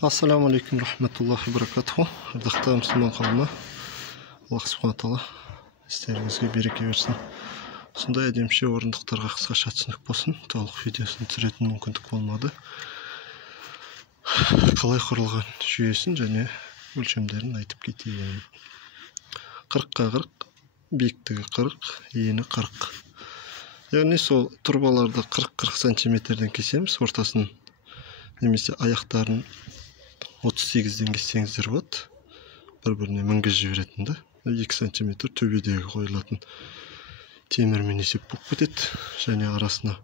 Ассаламу алейкум рахматуллахи баракатуху. Ардақта мұсылман қауымы, Аллах субхана тағала істеріңізге береке берсін. Сондай әдеміше орындықтарға қысқаша түсінік болсын. Толық видеосын түсіретін мүмкіндік болмады. Қалай құрылған жүйесін және өлшемдерін айтып кетейін. 40-қа 40, биіктігі 40, ені 40. Яғни сол тұрбаларды 40-40 сантиметрден кесеміз, ортасын немесе аяқтарын 38-ден кессеңіздер болады. Бір-біріне мінгіз жіберетін да. 2 сантиметр төбедегі қойылатын темірмен есеп болып кетеді. Және арасына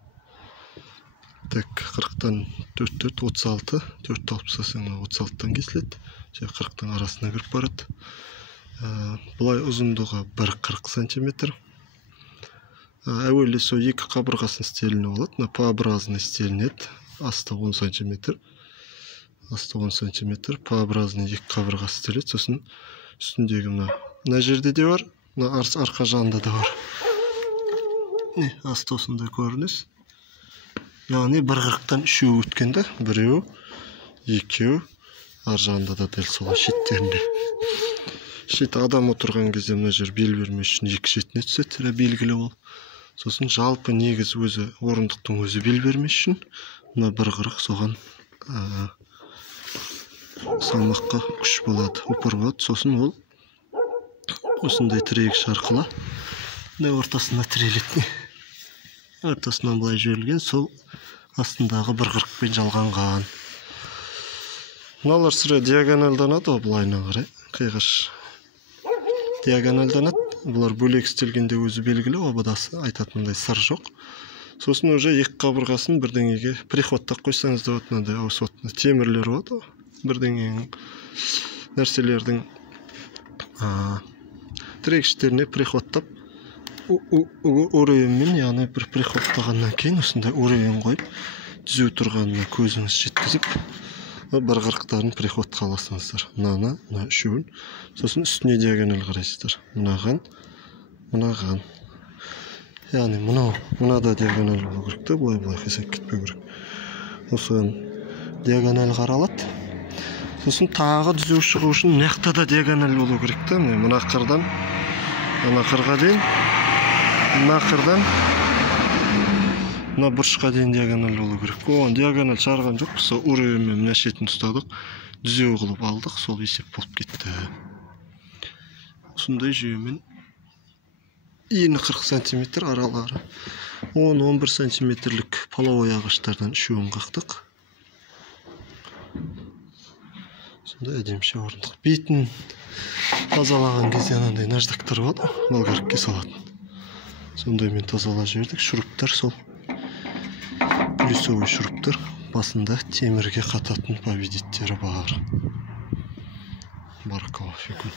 так 40-тан 4-4, 36, 4 алып тастасаң 36-тан кесіледі. Және 40-тың арасына кіріп барады. Бұлай ұзындығы 1,40 сантиметр. Әуелі сол екі қабырғасын істелініп алады. П-образный істелінеді. Асты 10 сантиметр. Асты 10 сантиметр. П-образный екі қабырғасы істеледі. Сосын үстіндегі мына жерде де бар. Арқа жағында да бар. Асты осындай көрініс. Яғни 1,40-тан 3 өткен да. 1, 2, ар жағында да дәл сол шеттерінде. Шет адам отырған кезде мына жер бел бермес үшін екі шетіне түседі. Белгілі ол. Сосын жалпы негіз өзі орындықтың өзі бел бермес үшін мына 1,40 соған салмаққа күш болады, упор болады. Сосын ол осындай тірегіш арқылы ортасына тіреледі. Ортасынан былай жіберілген, сол астындағы 1,40-пен жалғанған. Мыналар сірә диагоналданады, былайынан қарай, қиғаш диагоналданады. Бұлар бөлек істелгенде өзі белгілі, обадасы айтатындай сыр жоқ. Сосын уже екі қабырғасын бірдеңеге приходтақ қойсаңыз да отынады, темірлер болады. Бірдеңенің нәрселердің тірегіштеріне приходтап уровеньмен, яғни бір приходтағаннан кейін осындай уровень қойып, түзу тұрғанына көзіңіз жеткізіп, 1,40-тарын приходқа аласыңыздар. Мына үшеуін. Сосын үстіне диагонал қарайсыздар. Мынаған. Яғни мынада диагонал болу керек те, бұлай қисап кетпеу керек. Осыған диагонал қаралады. Сосын тағы түзу шығу үшін мынаяқта да диагонал болу керек те. Мына қырдан мына қырға дейін, мына қырдан мына бұрышқа дейін диагонал болу керек. Оған диагонал шығарған жоқ. Сол уровеньмен мына шетін ұстадық, түзеу қылып алдық, сол есеп болып кетті. Осындай жүйемен ені 40 сантиметр, аралары 10-11 сантиметрлік половой ағаштардан үшеуін қақтық. Сондай әдеміше орындық. Бетін тазалаған кезде анандай наждактар болады, болгаркке салатын. Сондаймен тазалап жібердік. Шуруптар сол плюсовый шуруптар, басында темірге қататын поведеттері бар. Баракаллаху фикум.